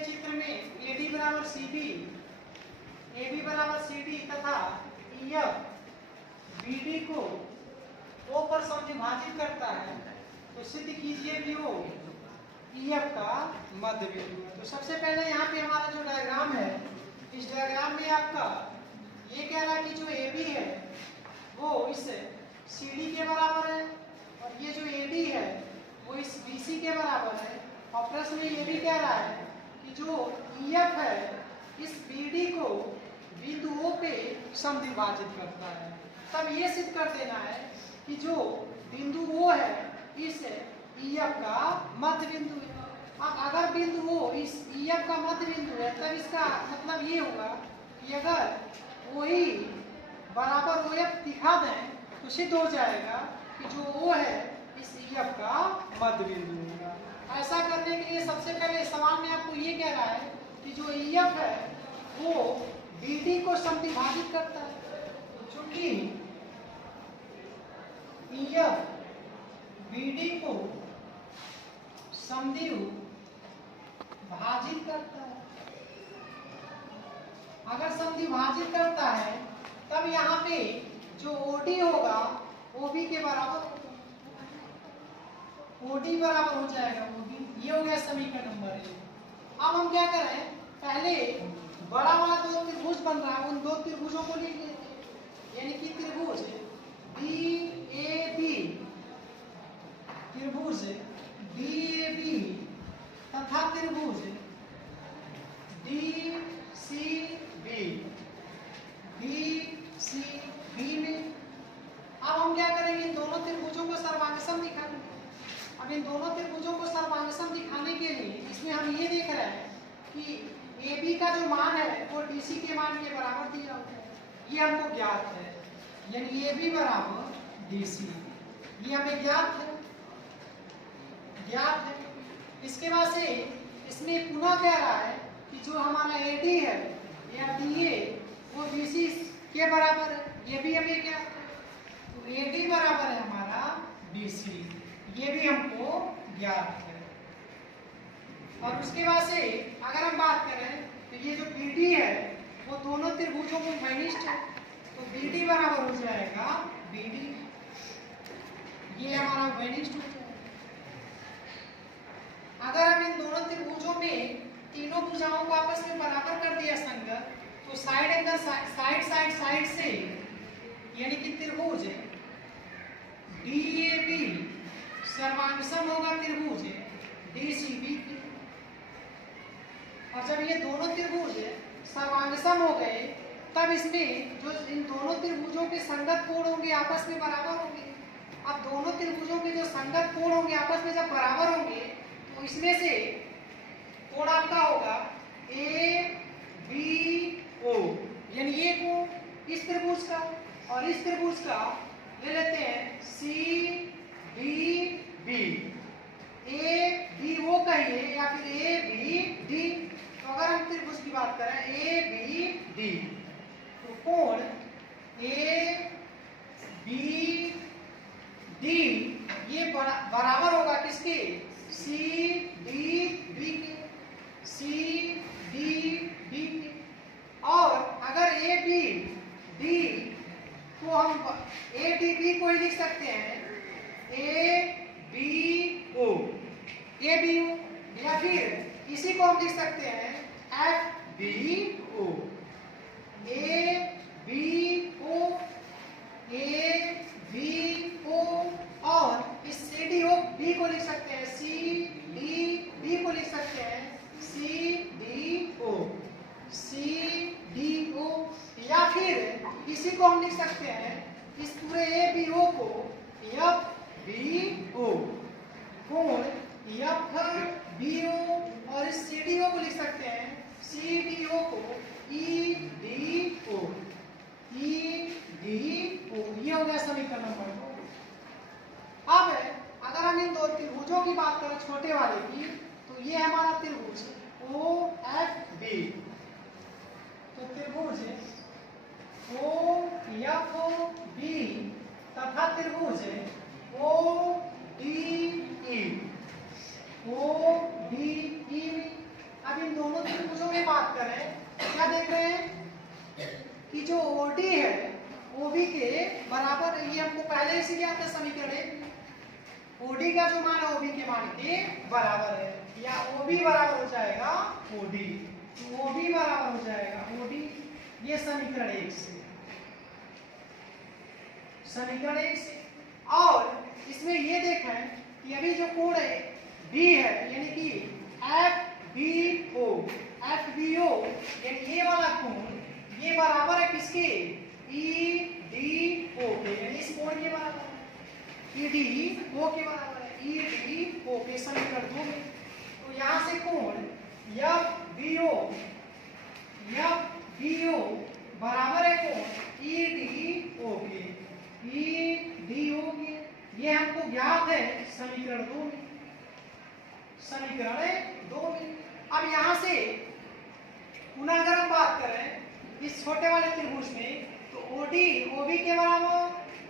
चित्र में एडी बराबर सीबी, एबी बराबर सीडी तथा ईएफ बीडी को ओ पर समविभाजित करता है, तो सिद्ध कीजिए कि वो ईएफ का मध्य बिंदु है। तो सबसे पहले यहाँ पे हमारा जो डायग्राम है, इस डायग्राम में आपका ये कह रहा है कि जो एबी है वो इस सीडी के बराबर है और ये जो एडी है वो इस बीसी के बराबर है। और प्रश्न में ये भी कह रहा है कि जो ईएफ है इस बीडी को बिंदु O पे समद्विभाजित करता है। तब ये सिद्ध कर देना है कि जो बिंदु O है इस ईएफ का मध्य बिंदु है। अब अगर बिंदु O इस ईएफ का मध्य बिंदु है तब इसका मतलब ये होगा कि अगर वही बराबर OF दिखा दें तो सिद्ध हो जाएगा कि जो O है इस ईएफ का मध्य बिंदु होगा। ऐसा करने के लिए सबसे पहले सवाल में आपको ये कह रहा है कि जो ईएफ है वो बीडी को समद्विभाजित करता है। चूंकि ईएफ बीडी को समद्विभाजित करता है, अगर समद्विभाजित करता है तब यहाँ पे जो ओडी होगा ओबी के बराबर होगा, ओडी बराबर हो जाएगा ओबी। ये हो गया समीकरण नंबर 1। अब हम क्या करें, पहले बड़ा वाला दो त्रिभुज बन रहा है, उन दो त्रिभुजों को लिख लेते हैं। यानी कि त्रिभुज DAB, त्रिभुज DAB तथा त्रिभुज DCB में अब हम क्या करेंगे, इन दोनों त्रिभुजों को सर्वांगसम दिखाएंगे। अब इन दोनों त्रिभुजों को सर्वांगसम दिखाने के लिए इसमें हम ये देख रहे हैं कि AB का जो मान है वो DC के मान के बराबर दिया हुआ है, ये हमको ज्ञात है। यानी AB बराबर DC, ये हमें ज्ञात है। इसके बाद से इसमें पुनः कह रहा है कि जो हमारा AD है या DA वो BC के बराबर है, ये भी हमें ज्ञात है। तो AD बराबर है हमारा BC, ये भी हमको ज्ञात है। और उसके बाद से अगर हम बात करें तो ये जो BD है वो दोनों त्रिभुजों को घनिष्ठ है, तो BD बराबर हो जाएगा BD, ये हमारा घनिष्ठ हो जाएगा। अगर हम इन दोनों त्रिभुजों में तीनों भुजाओं को आपस में बराबर कर दिया संगत, तो साइड एंगल साइड से यानी कि त्रिभुज DAB सर्वांगसम होगा त्रिभुज DCB की। और जब ये दोनों त्रिभुज सर्वांगसम हो गए तब इसमें जो इन दोनों त्रिभुजों के संगत कोण होंगे आपस में बराबर होंगे। अब दोनों त्रिभुजों के जो संगत कोण होंगे आपस में जब बराबर होंगे तो इसमें से कोण आपका होगा ABO, यानी ये कोण इस त्रिभुज का और इस त्रिभुज का ले लेते हैं CDB, ABO कहिए या फिर ABD। तो अगर हम त्रिभुज की बात करें ABD तो कोण ABD ये बराबर होगा किसके, CDB के, CDB के। और अगर ABD को हम ADB को ही लिख सकते हैं ABO या फिर इसी को हम लिख सकते हैं FBO, ABO और इस CDB को लिख सकते हैं CDB को लिख सकते हैं CDO या फिर इसी को हम लिख सकते हैं इस पूरे ABO को FBO, कोण FBO और इस CDO को लिख सकते हैं CDO को EDO, ये हो गया समीकरण नंबर 2। अब अगर हम इन दो त्रिभुजों की बात करें छोटे वाले की, तो ये हमारा त्रिभुज OFB, तो त्रिभुज OFB तथा त्रिभुज ODE अब इन दोनों त्रिभुजों की बात करें, क्या देख रहे हैं कि जो OD है OB के बराबर, ये हमको पहले ही से क्या था समीकरण, OD का जो मान है OB के मान के बराबर है, या OB बराबर हो जाएगा OD, तो OB बराबर हो जाएगा OD, ये समीकरण 1 से, समीकरण 1 से। और इसमें ये देखें कि अभी जो कोण है B है, यानी कि FBO यानी ये वाला कोण, ये बराबर है किसके, EDO के, यानी इस कोण के बराबर है, EDO के बराबर है, EDO के समीकरण 2 में। तो यहाँ से कोण FBO बराबर है कोण EDO के, ये हमको ज्ञात है समीकरण 2 में, समीकरण 2 में। अब यहाँ से पुनः अगर हम बात करें इस छोटे वाले त्रिभुज में, तो OD OB के बराबर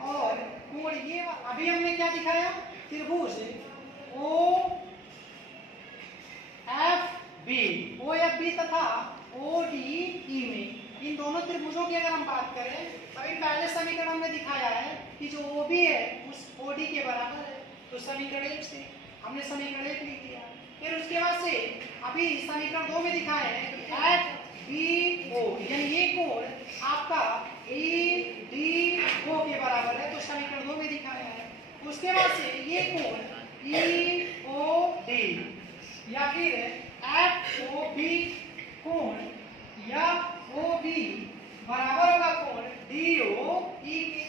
और कोण ये अभी हमने क्या दिखाया, त्रिभुज OFB तथा ODE में, इन दोनों त्रिभुजों की अगर हम बात करें, अभी पहले समीकरण हमने दिखाया है कि जो OB है उस OD के बराबर है, तो समीकरण 1 से हमने समीकरण 1 लिख दिया। फिर उसके बाद से अभी समीकरण 2 में दिखाया है कि FBO यानी ये कोण आपका EDO के बराबर है, तो समीकरण 2 में दिखाया है। उसके बाद से ये कोण EOD या फिर FOB कोण FOB बराबर होगा कोण DOE के,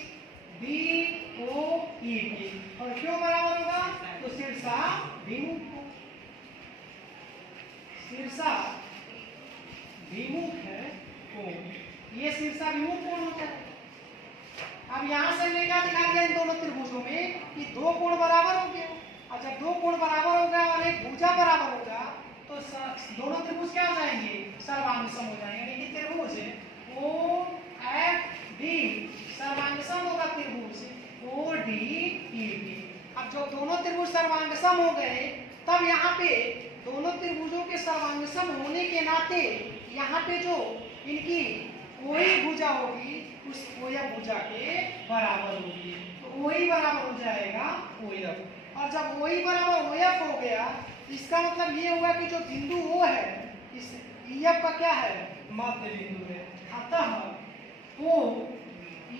और क्यों बराबर होगा, तो शीर्षा विमुख कोण, शीर्षा विमुख है कोण, ये शीर्षा विमुख कोण होता है। अब यहाँ से हमने क्या दिखा दिया इन दोनों त्रिभुजों में कि दो कोण बराबर हो गए, और जब दो कोण बराबर होगा और एक भुजा बराबर होगा, तो दोनों त्रिभुज क्या हो जाएंगे, सर्वांग सम हो जाएंगे, यानी कि त्रिभुज OFD सर्वांग सम होगा त्रिभुज ODE। अब जब दोनों त्रिभुज सर्वांग सम हो गए, तब यहाँ पे दोनों त्रिभुजों के सर्वांग सम होने के नाते यहाँ पे जो इनकी कोई भुजा होगी उस OF भुजा के बराबर होगी, तो OE बराबर हो जाएगा OF, और जब OE बराबर OF हो गया, इसका मतलब ये हुआ कि जो बिंदु O है इस EF का क्या है, मध्य बिंदु है, अतः O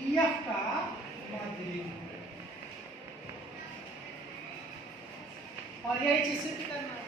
EF का मध्य बिंदु है, और यही चीज सिद्ध करना है।